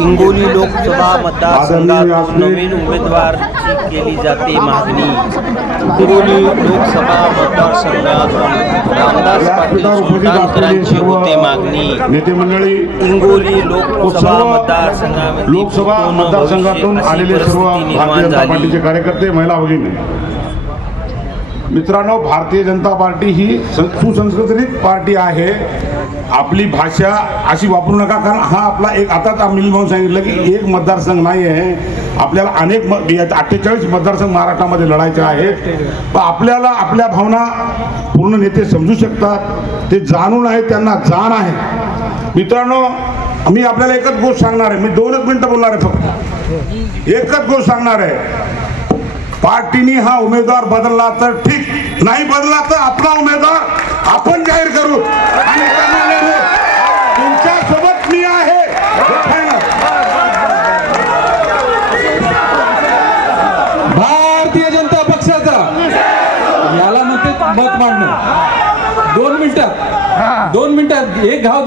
हिंगोली लोकसभा मतदारसंघात नवीन उमेदवार केली जाते मागणी. हिंगोली लोकसभा मतदारसंघात रामदास पाटील सुलतानकरांची होते मागणी. नेते मंडळी हिंगोली लोकसभा सर्व मतदारसंघामध्ये लोकसभा मतदारसंघातून आलेले सर्व भारतीय निर्माण जनता झाली? पार्टीचे कार्यकर्ते महिला भगिनी मित्रांनो भारतीय जनता पार्टी ही सं- सुसंस्कृत पार्टी आहे. आपली भाषा अशी वापरू नका कारण हा आपला एक आताच आम्ही म्हणून सांगितलं की एक मतदारसंघ नाही आहे. आपल्याला अनेक अठ्ठेचाळीस मतदारसंघ महाराष्ट्रामध्ये लढायचे आहेत. पण आपल्याला आपल्या भावना पूर्ण नेते समजू शकतात. ते जाणून आहे त्यांना जाण आहे. मित्रांनो मी आपल्याला एकच गोष्ट सांगणार आहे. मी दोनच मिनिटं बोलणार आहे फक्त. एकच गोष्ट सांगणार आहे. पार्टीने हा उमेदवार बदलला तर ठीक. नाही बदलला तर आपला उमेदवार आपण जाहीर करू आणि. तुमच्यासोबत मी आहे हे. भारतीय जनता पक्षाचा याला म्हणते मत मांडणं दोन मिनिटात दोन मिनिटात एक घाव